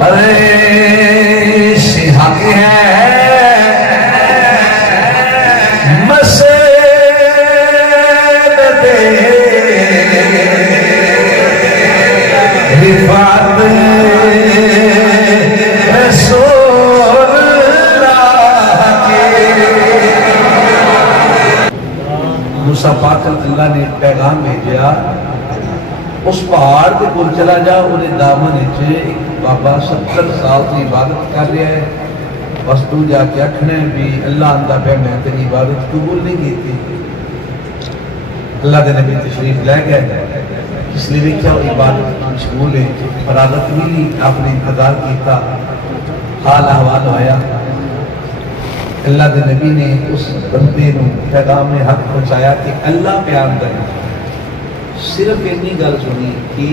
ارے شہاگ ہے رفعت رسول اللہ کے موسیٰ پاک اللہ نے ایک پیغام بھیجا اس پہاڑ کے کول چلا جا انہیں دامن چھے بابا 70 سال تو عبادت کر رہا ہے بس تو جا کے اکھنے بھی اللہ اندہ پہ میں تیری عبادت قبول نہیں کی تھی اللہ دے نبی تشریف لے گئے اس لیے بھی کیا عبادت مشغول ہے فرادت ملی آپ نے انتظار کیتا حال احوال آیا اللہ دے نبی نے اس بندے نو پیغام میں حق پہنچایا کہ اللہ بیان کرے صرف اتنی گل سنی کہ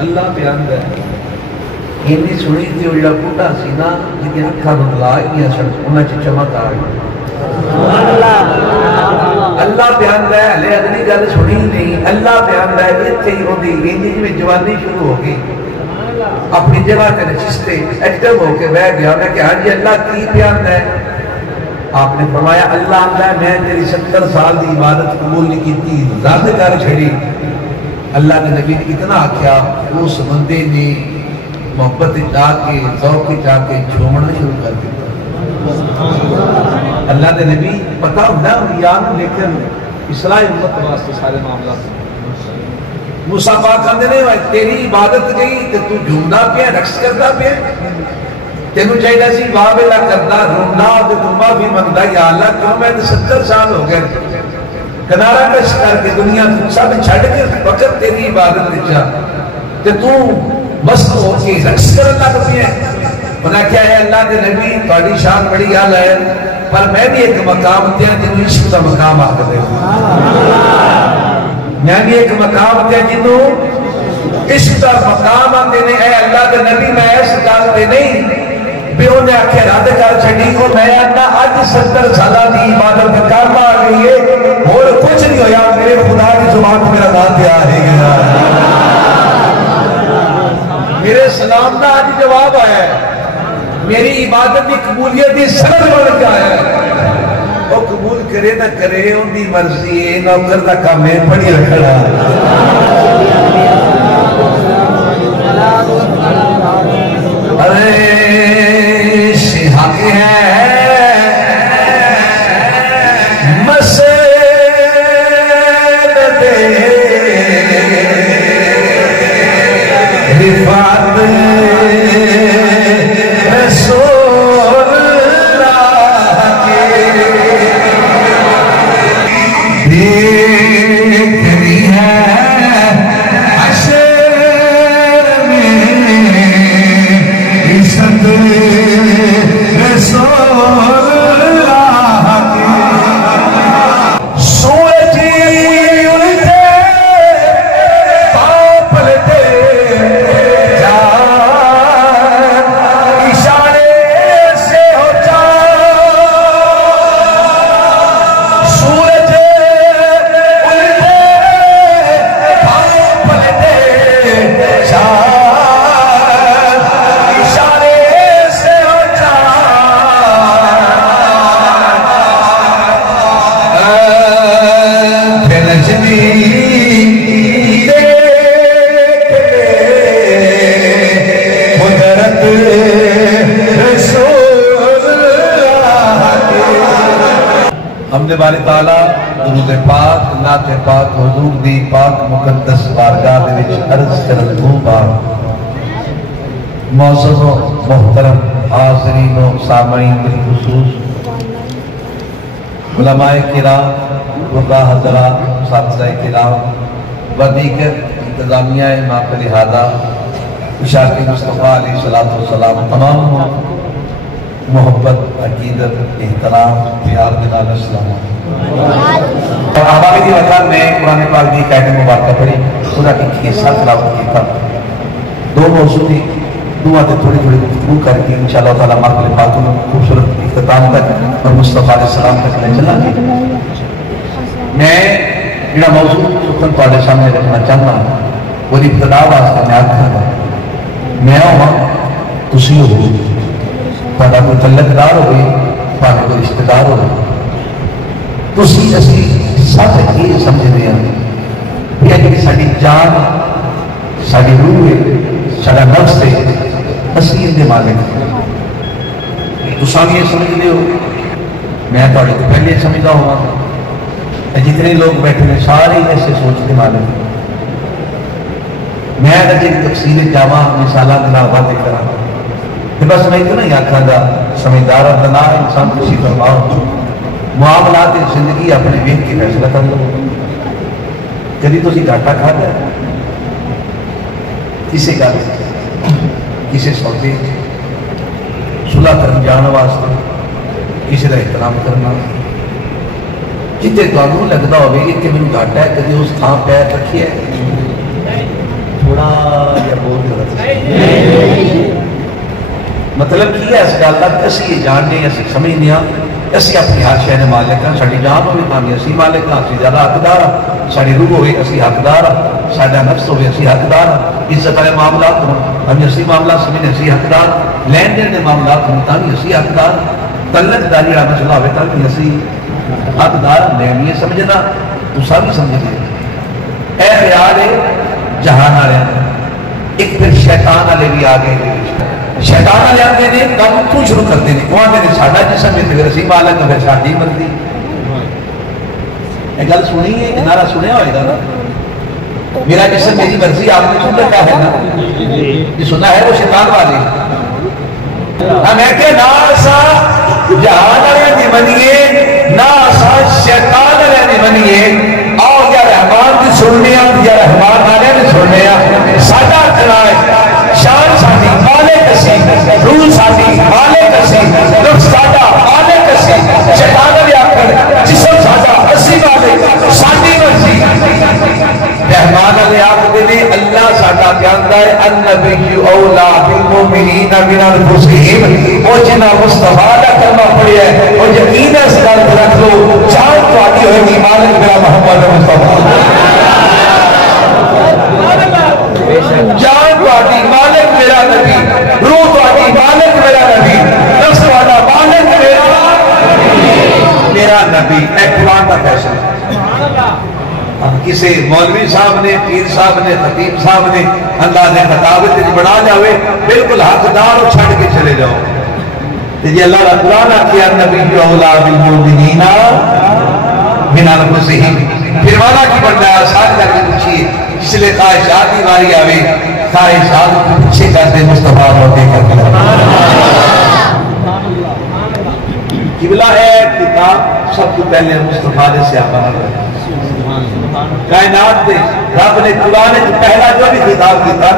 اللہ بیان کرے اتنی سنی تھی وہ جڑا بوٹا سی نا جن اکھاں نوں لا گیا سن انہاں چ چمک آ گئی اللہ بیان ہے ہلے اگلی گل سنی نہیں اللہ بیان ہے اتنے ہی ہوندی انج میں جوانی شروع ہو گئی اپنی جگہ تے نشستے ایکٹیو ہو کے بیٹھ گیا میں کہ ہاں جی اللہ کی بیان ہے آپ نے فرمایا اللہ آندا میں تیری 70 سال دی عبادت قبول نہیں کیتی رد کر چھڑی اللہ نے نبی نے اتنا آکھیا اس بندے نے محبت چاہ کے ذوق چاہ کے جھومنا شروع کر دیا اللہ دے نبی پتا ہونا یاد لیکن اصلاح امت واسطے سارے معاملات موسیٰ پاک کہندے نے تیری عبادت گئی تے تو جھومدا پیا رقص کردا پیا تینوں چاہیے سی واہ بلا کردا رونا تے تو معافی منگدا یا اللہ کیوں میں 70 سال ہو گئے کنارہ کش کر کے دنیا سب چھڈ کے وقت تیری عبادت وچ تے تو مست ہو کے رقص کرن لگ پیا انہاں کیا ہے اللہ دے نبی تہاڈی شان بڑی اعلی ہے پر میں بھی ایک مقام تے جنوں عشق دا مقام آکھدے میں بھی ایک مقام تے جنوں عشق دا مقام آندے نے اے اللہ دے نبی میں اس گل تے نہیں بھی انہیں آکھے رد کر چھڈی کو میں آنا اج 70 سالاں دی عبادت کر آ گئی ہے اور کچھ نہیں ہویا میرے خدا کی زبان میرا نام تے آ گیا میرے سلام دا آج جواب آیا ہے میری عبادت کی قبولیت کی سبب بن کے آیا ہے وہ قبول کرے نہ کرے ان کی مرضی ہے نوکر دا کام ہے پڑھی رکھنا ارے شہاگ ہے مسجد رفعت رسول اللہ کے دیکھ رہی ہے حشر میں عزت رسول اللہ کی سورج اڑتے پاؤں پلتے حمد باری تعالیٰ درود پاک نعت پاک حضور دی پاک مقدس بارگاہ دے وچ عرض کرن تو بعد معزز و محترم حاضرین و سامعین بالخصوص علماء کرام وردہ حضرات اساتذہ کرام و دیگر انتظامیہ محفل ہادہ اشارت مصطفیٰ علیہ السلام تمام محبت عقیدت احترام پیار دلال اسلام اور آبائی دی وطن میں قرآن پاک دی قید مبارکہ پڑھی سورہ کی کھیسا تلاوت کی تھا دو موضوع تھی دعا تے تھوڑی تھوڑی گفتگو کر کے انشاءاللہ تعالیٰ محفل پاک میں خوبصورت اختتام تک اور مصطفیٰ علیہ السلام تک لے چلا گے میں جڑا موضوع سکھن تواڈے سامنے رکھنا چاہتا ہوں وہ ابتدا واسطے میں آکھاں گا میں ہوا تسی ہو تہاڈا کوئی تعلقدار ہوئے بھاویں کوئی رشتہ دار ہوئے تسی اسی سب یہ سمجھتے ہیں کہ جی ساری جان ساری روح ہے سارا نفس ہے اسی ان کے مالک تساں یہ سمجھ لے ہو میں تھوڑے تو پہلے سمجھتا ہوا جتنے لوگ بیٹھے ہیں سارے ایسے سوچ کے مالک میں اگر جی تفصیل جاوا مثالہ دلا باتیں کرا تو بس میں اتنا ہی آخا گا سمجھدار بنا انسان خوشی فرماؤ معاملات زندگی اپنے ویک کے فیصلہ کر لو کبھی تو گاٹا کھا جائے کسی گل کسی سودے صلح کرن جان واسطے کسی کا احترام کرنا جتنے تمہیں لگتا ہوگی کہ میرے گاٹا ہے کبھی اس تھان پیر رکھیے تھوڑا یا بہت غلط مطلب کی ہے اس گل کا کہ اسی یہ جاننے اسی سمجھنے ہاں اسی اپنی ہر شے دے مالک ہاں ساری جان ہوئے بھاویں اسی مالک ہاں اسی زیادہ حقدار ہاں ساری روح ہوئے اسی حقدار ہاں سارا نفس ہوئے اسی حقدار ہاں عزت والے معاملات ہوں ہمیں اسی معاملات سمجھنے اسی حقدار لین دین کے معاملات ہوں تاکہ اسی حقدار تعلق کا جڑا مسئلہ ہوئے تاکہ اسی حقدار لین یہ سمجھنا تو سب سمجھ لے اے خیال ہے جہان والے ایک پھر شیطان والے بھی آ گئے شیطان والے آتے ہیں کام کیوں شروع کرتے ہیں وہ آتے ہیں ساڈا جسم ہے پھر اسی مالک پھر ساڈی مرضی یہ گل سنی ہے نعرہ سنیا ہوئے گا نا میرا جسم میری مرضی آپ نے سن رکھا ہے نا یہ سنا ہے وہ شیطان والے ہمیں کہ نہ ایسا جہان والے نہیں بنیے نہ ایسا شیطان والے نہیں بنیے آؤ یا رحمان کی سننے یا رحمان والے نے سننے ساڈا کرائے شان ساڈی مالک اسی روح ساڈی مالک اسی نفس ساڈا مالک اسی شیطان والے آکھن جسم ساڈا اسی مالک ساڈی مرضی رحمان والے آکھدے نے اللہ ساڈا کہندا ہے النبی اولا بالمؤمنین من انفسہم او جنہاں مصطفی دا کلمہ پڑھیا ہے اور یقین اس گل تے رکھ لو جان تہاڈی ہوئے گی مالک میرا محمد مصطفی جان تہاڈی مالک میرا نبی روح تہاڈی مالک میرا نبی نفس تہاڈا مالک میرا نبی اے قرآن کا فیصلہ کسی مولوی صاحب نے پیر صاحب نے خطیب صاحب نے اللہ نے خطاب بنا جاوے بالکل حقدار اور چھڑ کے چلے جاؤ جی اللہ کا قرآن کیا نبی اولا بالمؤمنین من انفسہم پھر والا کی بڑھتا ہے ساتھ کر کے پوچھیے اس لیے خواہشات کی باری آوے خواہشات کو پیچھے کرتے مصطفیٰ ہوتے کرتے قبلہ ہے کتاب سب کو پہلے مصطفیٰ نے سیاپا ہے کائنات دے رب نے قرآن پہلا جو بھی کتاب دیتا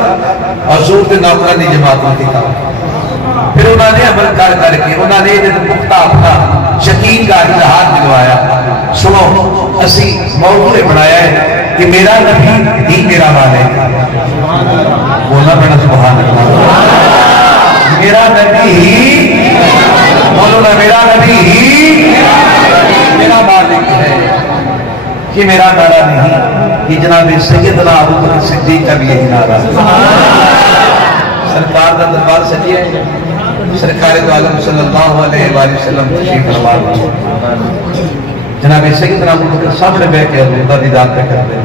اور سورت نوکرانی جماعت میں کتاب پھر انہوں نے عمل کر کے انہوں نے پختہ اپنا یقین کا اظہار دلوایا سنو اسی موضوع بنایا ہے کہ میرا نبی ہی میرا مالک بولنا پڑا سبحان اللہ میرا نبی ہی بولو نا میرا نبی ہی میرا مالک ہے کہ میرا نعرہ نہیں کہ جناب سیدنا ابو بکر صدیق کا بھی یہی نعرہ سرکار کا دربار سجیے سرکار دو عالم صلی اللہ علیہ وآلہ وسلم تشریف فرما جناب سیدنا ابو بکر سامنے بیٹھ کے حضور کا دیدار پہ کرتے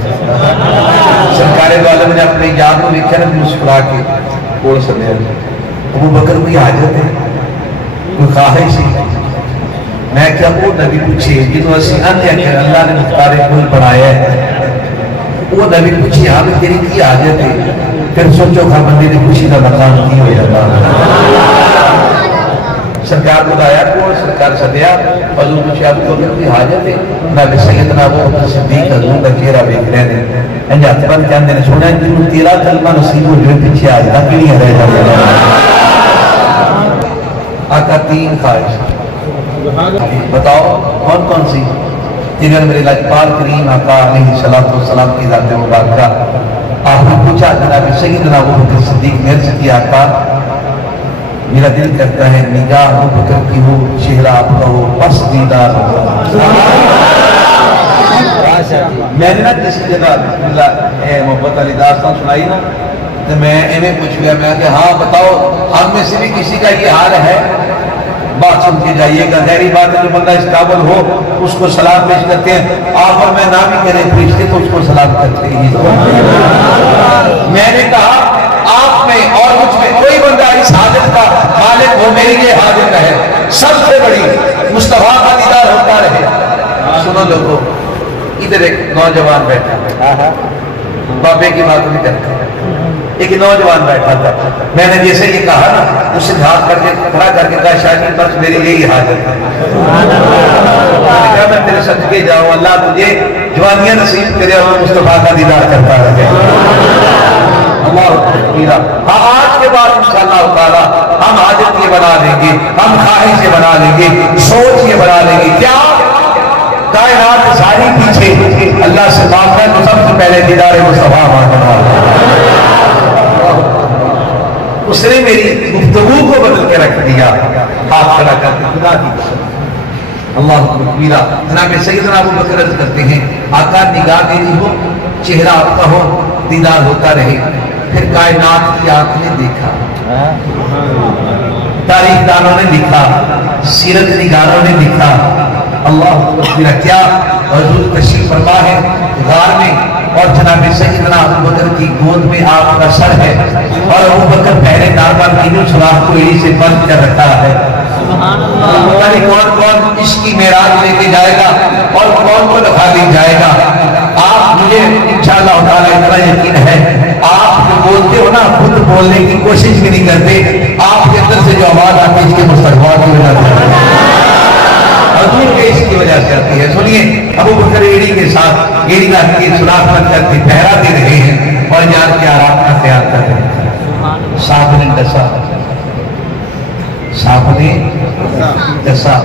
سرکار دو عالم نے اپنے یاد میں لکھا نہ مسکرا کے کوڑ سنے ابو بکر کوئی حاجت ہے کوئی خواہش ہے میں کیا وہ نبی پوچھے جنہوں اسی انہیں کہ اللہ نے مختار کل بنایا ہے وہ نبی پوچھے ہاں بھی تیری کی حاجت ہے پھر سوچو کہ بندے نے خوشی کا مقام کی ہو جاتا سرکار بتایا کو سرکار صدیہ حضور پوچھے آپ کو اگر کوئی حاجت ہے نبی سیدنا وہ صدیق حضور کا چہرہ بیک رہے ہیں انجا اتبان چاندے نے سونا ہے جنہوں تیرا کلمہ نصیب ہو جو پیچھے آجتا کی نہیں رہ جاتا آقا تین خواہش بتاؤ کون کون سی تیگر میرے لاجپال کریم آقا علیہ السلام کی ذات مبارکہ آپ نے پوچھا جناب سیدنا ابو بکر صدیق میرے سے کیا آقا میرا دل کرتا ہے نگاہ ابو بکر کی ہو چہرہ آپ کا ہو بس دیدار میں نے نا کسی جگہ بسم اللہ محبت علی داستان سنائی نا تو میں انہیں پوچھ گیا، میں کہ ہاں بتاؤ ہم میں سے بھی کسی کا یہ حال ہے؟ بات سن کے جائیے گا، ظاہری بات ہے جو بندہ استقبال ہو اس کو سلام پیش کرتے ہیں، آپ اور میں نہ بھی کریں فرشتے تو اس کو سلام کرتے ہیں۔ میں نے کہا آپ میں اور مجھ میں کوئی بندہ اس حاجت کا مالک ہو، میری یہ حاجت ہے سب سے بڑی، مصطفیٰ کا دیدار ہوتا رہے۔ سنو لوگوں، ادھر ایک نوجوان بیٹھا ہے، بابے کی بات نہیں کرتا، ایک نوجوان بیٹھا تھا، میں نے جیسے یہ کہا نا اسے ہاتھ کر کے کھڑا کر کے کہا شاید بس میری یہی حاجت ہے۔ میں نے کہا میں تیرے صدقے جاؤں، اللہ تجھے جوانیاں نصیب کرے اور مصطفیٰ کا دیدار کرتا رہے۔ اللہ اکبر۔ ہاں آج کے بعد انشاءاللہ تعالی ہم حاجت یہ بنا لیں گے، ہم خواہش یہ بنا لیں گے، سوچ یہ بنا لیں گے، کیا کائنات ساری پیچھے اللہ سے مانگنا تو سب سے پہلے دیدار مصطفیٰ مانگنا۔ اس نے میری گفتگو کو بدل کے رکھ دیا، ہاتھ کھڑا کر کے خدا کی قسم۔ اللہ اکبر۔ جناب سیدنا ابو بکر عرض کرتے ہیں آقا نگاہ میری ہو، چہرہ آپ کا ہو، دیدار ہوتا رہے۔ پھر کائنات کی آنکھ نے دیکھا، تاریخ دانوں نے لکھا، سیرت نگاروں نے لکھا، اللہ اکبر، کیا حضور تشریف فرما ہے غار میں اور جناب سیدنا ابو بکر کی گود میں آپ کا سر ہے اور ابو بکر پہلے دار تینوں سوراخ کو ایڑی سے بند کر رکھا ہے۔ پتہ نہیں کون کون اس کی معراج لے کے جائے گا اور کون کو دکھا دی جائے گا۔ آپ مجھے انشاءاللہ تعالی اتنا یقین ہے آپ جو بولتے ہو نا خود بولنے کی کوشش بھی نہیں کرتے، آپ کے اندر سے جو آواز آتی ہے اس کے مستقبل کی وجہ سے حضور کے اس کی وجہ سے آتی ہے۔ سنیے ابو بکر ایڑی کے ساتھ ایڑی کا کے سوراخ بند کر کے پہرا دے رہے ہیں اور یار کے آرام کا خیال کر رہے ہیں۔ سانپ نے ڈسا، سانپ نے ڈسا۔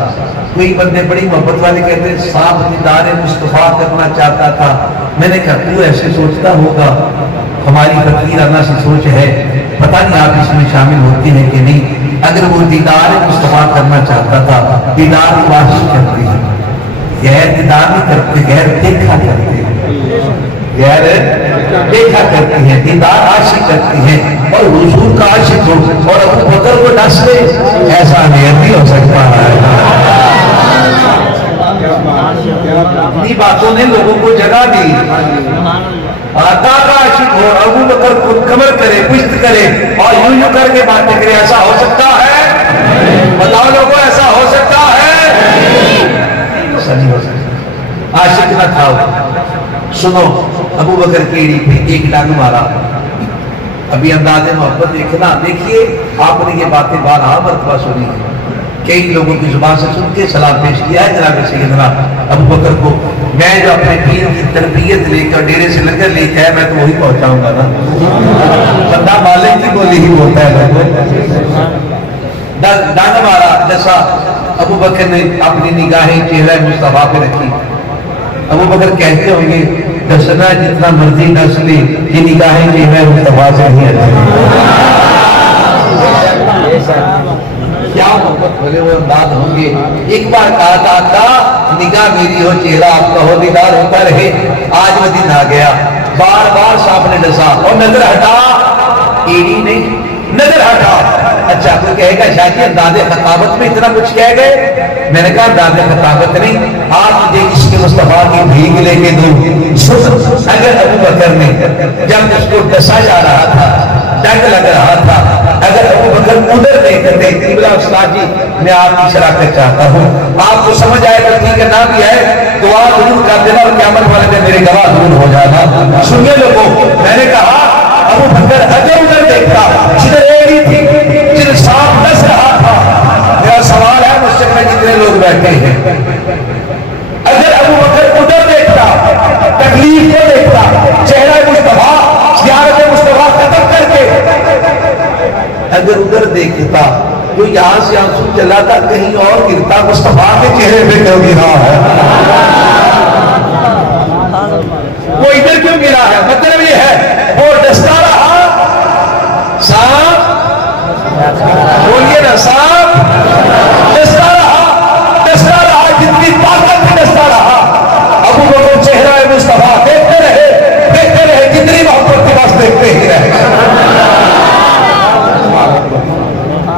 کوئی بندے بڑی محبت والے کہتے ہیں سانپ دیدار مصطفیٰ کرنا چاہتا تھا۔ میں نے کہا تو ایسے سوچتا ہوگا، ہماری فقیرانہ سی سوچ ہے، پتہ نہیں آپ اس میں شامل ہوتے ہیں کہ نہیں۔ اگر وہ دیدار مصطفیٰ کرنا چاہتا تھا، دیدار خواہش کرتے ہیں، غیر دیدار نہیں کرتے، غیر دیکھا کرتے ہیں، غیر دیکھا کرتی ہیں، دیدار عاشق کرتی ہیں۔ اور حضور کا عاشق ہو اور ابو بکر کو ڈس لے، ایسا نہیں ہو سکتا ہے۔ انہی باتوں نے لوگوں کو جگہ دی۔ آقا کا عاشق ہو، ابو بکر کو کمر کرے، پشت کرے اور یوں کر کے باتیں کرے، ایسا ہو سکتا ہے؟ بتاؤ لوگوں، ایسا ہو سکتا ہے؟ ایسا نہیں ہو سکتا۔ عاشق نہ کھاؤ۔ سنو ابو بکر کی ایڑی پہ ایک ڈنگ مارا، ابھی انداز محبت دیکھنا، دیکھیے آپ نے یہ باتیں بارہا مرتبہ سنی ہیں، کئی لوگوں کی زبان سے سن کے سلام پیش کیا ہے جناب سیدنا ابو بکر کو۔ میں جو اپنے پیر کی تربیت لے کر ڈیرے سے لنگر لے کے آیا، میں تو وہی پہنچاؤں گا نا۔ بندہ مالک کی بولی ہی بولتا ہے۔ ڈانگ مارا جیسا ابو بکر نے اپنی نگاہیں چہرہ مصطفیٰ پہ رکھی۔ ابو بکر کہتے ہوں گے دسنا جتنا مرضی ڈس لے، یہ نگاہیں چہرہ مصطفیٰ سے نہیں آتی۔ کیا محبت بھلے وہ انداز ہوں گے۔ ایک بار کہا تھا آقا نگاہ میری ہو، چہرہ آپ کا ہو، دیدار ہوتا رہے۔ آج وہ دن آ گیا، بار بار سانپ نے ڈسا اور نظر ہٹا، ایڑی نہیں، نظر ہٹا۔ اچھا کوئی کہے گا شاید انداز خطابت میں اتنا کچھ کہہ گئے؟ میں نے کہا انداز خطابت نہیں، آپ مجھے اس کے مصطفیٰ کی بھیگ لے کے دو۔ اگر ابو بکر نے جب اس کو ڈسا جا رہا تھا، ڈنگ لگ رہا تھا، اگر ابو بکر ادھر دیکھتے قبلہ استاد جی میں آپ کی شراکت چاہتا ہوں، آپ کو سمجھ آئے گا ٹھیک ہے، نہ بھی آئے دعا ضرور کر دینا اور قیامت والے دن میرے گواہ ضرور ہو جانا۔ سنیے لوگوں، میں نے کہا ابو بکر اگر ادھر دیکھتا جدھر ایڑی تھی، جدھر سانپ ڈس رہا تھا، میرا سوال ہے مسجد میں جتنے لوگ بیٹھے ہیں، اگر ابو بکر ادھر دیکھتا، تکلیف کو دیکھتا، چہرہ مصطفیٰ زیارت مصطفیٰ ختم کر کے اگر ادھر دیکھتا تو یہاں سے آنسو چلاتا، کہیں اور گرتا، مصطفیٰ کے چہرے پہ کیوں گرا ہے؟ وہ ادھر کیوں گرا ہے؟ مطلب یہ ہے وہ ڈستا رہا سانپ، بولیے نا سانپ ڈستا رہا جتنی طاقت میں ڈستا رہا۔ ابو بکر چہرہ مصطفیٰ دیکھتے رہے، کتنی محبت کے پاس دیکھتے ہی رہے۔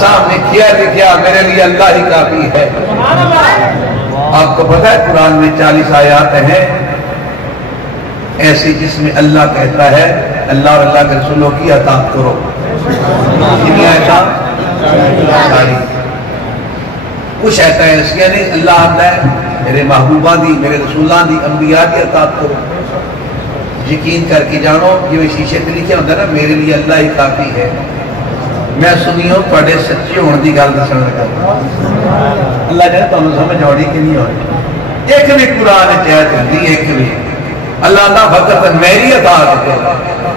سامنے کیا لکھا میرے لیے اللہ ہی کافی ہے۔ آپ کو پتا ہے قرآن میں 40 آیات ہیں ایسی جس میں اللہ کہتا ہے اللہ اور اللہ کے رسولوں کی اطاعت کرو۔ کتنی آیات؟ 40۔ کچھ ایسا ہے اس نہیں اللہ آتا ہے میرے محبوبہ دی میرے رسولان دی انبیاء کی اطاعت کرو۔ یقین کر کے جانو یہ شیشے تے لکھا ہوتا ہے نا میرے لیے اللہ ہی کافی ہے۔ میں سنیوں تھوڑے سچے ہونے کی گل دسن لگا اللہ جانے تمہیں سمجھ آڑی کہ نہیں آڑی۔ ایک بھی قرآن چاہت ہوتی ایک بھی اللہ اللہ فقط میری اطاعت کرو۔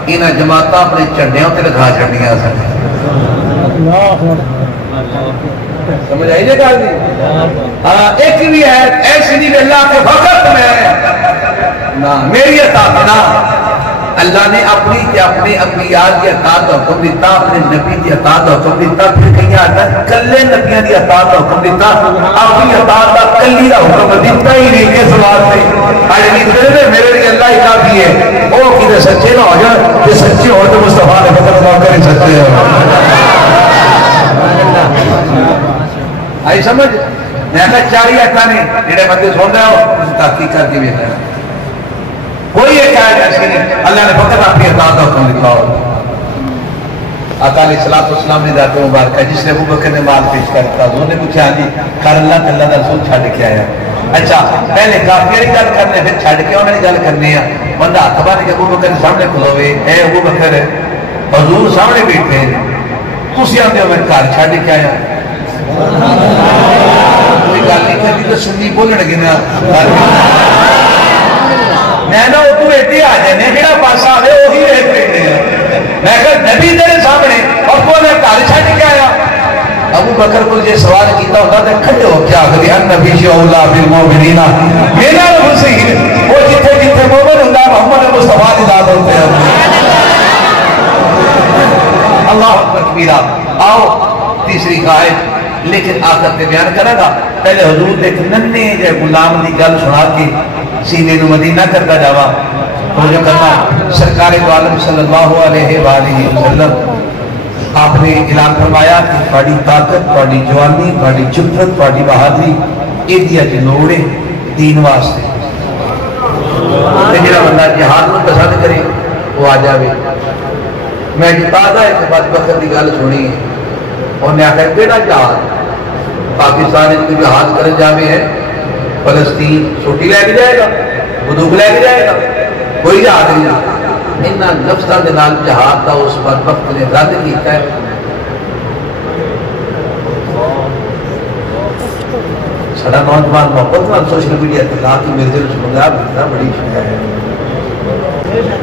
انہاں جماعتاں اپنے جھنڈیاں تے لگا چھڈیاں سن۔ سمجھ آئی جے گل دی؟ ایک بھی ہے ایسی نہیں اللہ کے فقط میں نہ میری اطاعت نہ اللہ نے اپنے انبیاء کی اطاعت حکم دیتا اپنے نبی کی اطاعت حکم دیتا پھر کہیں آتا کلے نبیوں کی اطاعت حکم دیتا اپنی اطاعت کا کلی کا حکم دیتا ہی نہیں اس بات سے میرے لیے اللہ ہی کافی ہے۔ وہ کدھر سچے نہ ہو جائے کہ سچے ہو تو مصطفیٰ نے فقط موقع نہیں سچے ہو۔ آئی سمجھ میں کہا 40 آیتاں نے جڑے بندے سن رہے ہو تحقیق کر کے بھی ہے کوئی ایک آیت ایسی نہیں اللہ نے فقط اپنی اطاعت کا حکم لکھا ہو۔ آقا علیہ الصلوۃ والسلام نے ذات مبارکہ جس نے ابوبکر نے مال پیش کرتا انہوں نے پوچھا جی کر اللہ اللہ کا رسول چھڈ کے آیا اچھا پہلے کافی والی گل کرنے پھر چھڈ کے انہوں نے گل کرنی ہے بندہ ہاتھ بن کے ابوبکر کے سامنے کھلوے اے ابوبکر حضور سامنے بیٹھے تسی آتے ہو میں گھر چھڈ کے آیا کوئی گل نہیں کرتی تو سنی بولن گے نا میں نہ وہ بیٹے آ جانے جہاں پاسا آئے وہی ویٹ بیٹھے ہیں میں کہ نبی تیرے سامنے اور کو میں گھر چھڈ کے آیا ابو بکر کو یہ سوال کیتا ہوتا تو کھڑے ہو کیا آخری النبی اولا بالمؤمنین میرا حسین وہ جتھے جتھے مومن ہوندا محمد مصطفیٰ دی ذات ہوتے ہیں اللہ اکبر کبیرہ۔ آؤ تیسری قائد لیکن آخر تے بیان کرے گا پہلے حضور دے ننے جے غلام دی گل سنا کے سینے نو مدینہ کرتا جاوا تو جو کرنا سرکار دو عالم صلی اللہ علیہ وآلہ وسلم آپ نے اعلان فرمایا کہ تھوڑی طاقت تھوڑی جوانی تھوڑی چفت تھوڑی بہادری ایدیا جنوڑے دین واسطے جڑا بندہ جہاد کو پسند کرے وہ آ جاوے۔ میں جتادا ایک بات بکر دی گل سنی ہے انہوں نے آخر کیڑا جہاد پاکستان جو جہاد کرنے جاوے ہے فلسطین چھوٹی لے کے جائے گا بندوق لے کے جائے گا کوئی جہاد نہیں۔ انہاں لفظاں دے نال جہاد دا اس وقت نے رد کیتا ہے۔ سڑا نوجوان محبت نال سوشل میڈیا تے لا کے میرے دل سنگا بھیجنا بڑی شکایت ہے۔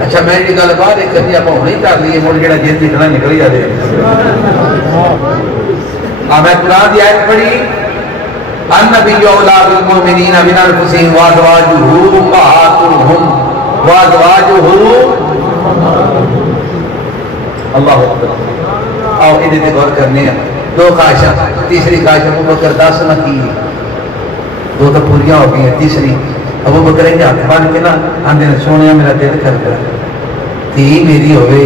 اچھا میں یہ گل بعد ایک کرنی آپ ہونے کر لیے مڑ جڑا جیت اتنا نکل جا دے میں قرآن دی آیت پڑھی النبی اولا بالمؤمنین من انفسہم وازواجہ امہاتہم وازواجہ اللہ اکبر۔ آؤ ادھر تے غور کرنے ہیں دو خواہشاں تیسری خواہش ابو بکر دس نہ کی دو تو پوریاں ہو گئی ہیں تیسری ابو بکر کے ہاتھ بن کے نا آندے نے سونے میرا دل کرتا تھی میری ہوئے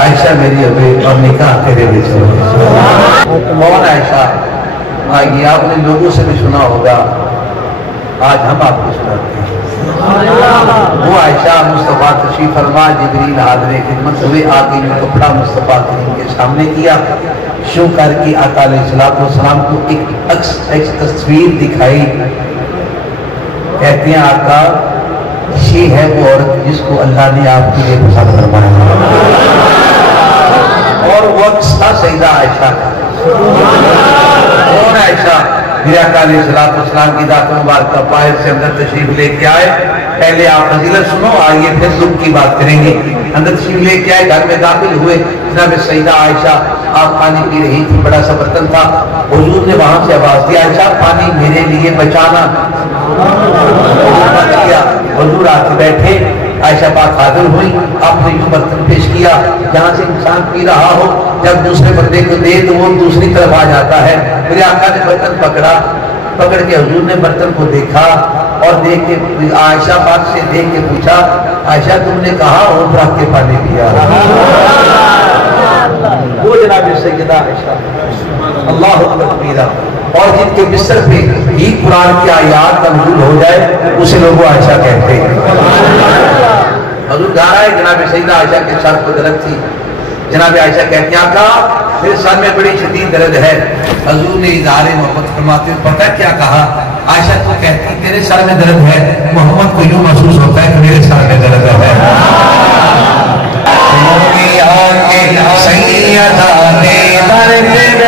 عائشہ میری ہوئے اور نکاح تیرے بچ ہوئے کون عائشہ آئیے آپ نے لوگوں سے بھی سنا ہوگا آج ہم آپ کو سناتے ہیں وہ عائشہ مصطفیٰ تشریف فرما جبریل حاضر خدمت ہوئے آگے میں کپڑا مصطفیٰ کریم کے سامنے کیا شو کر کے آقا علیہ السلام کو ایک تصویر دکھائی کہتے ہیں آقا یہ ہے وہ عورت جس کو اللہ نے آپ کے لیے پسند فرمایا اور وہ تھا سیدہ عائشہ کا کون عائشہ میرے آقا علیہ السلام کی ذات مبارکہ باہر سے اندر تشریف لے کے آئے پہلے آپ فضیلت سنو آئیے پھر دکھ کی بات کریں گے اندر تشریف لے کے آئے گھر میں داخل ہوئے جناب سیدہ عائشہ آپ پانی پی رہی تھی بڑا سا برتن تھا حضور نے وہاں سے آواز دیا عائشہ پانی میرے لیے بچانا حضور آ کے بیٹھے عائشہ پاک حاضر ہوئی آپ نے یوں برتن پیش کیا جہاں سے انسان پی رہا ہو جب دوسرے بندے کو دے تو وہ دوسری طرف آ جاتا ہے میرے آقا نے برتن پکڑ کے حضور نے برتن کو دیکھا اور دیکھ کے عائشہ پاک سے دیکھ کے پوچھا عائشہ تم نے کہا ہونٹ رکھ کے پانی پیا وہ جناب سیدہ عائشہ اللہ اکبر کبیرہ، اور جن کے بستر پہ ہی قرآن کی آیات کا نزول ہو جائے اسے لوگ عائشہ کہتے ہیں۔ حضور گا رہا ہے، جناب سیدہ عائشہ کے سر کو درد تھی، جناب عائشہ کہتی ہیں آقا میرے سر میں بڑی شدید درد ہے۔ حضور نے اظہار محبت فرماتے ہوئے پتہ کیا کہا؟ عائشہ تو کہتی تیرے سر میں درد ہے، محمد کو یوں محسوس ہوتا ہے کہ میرے سر میں درد ہے۔ سیدہ نے درد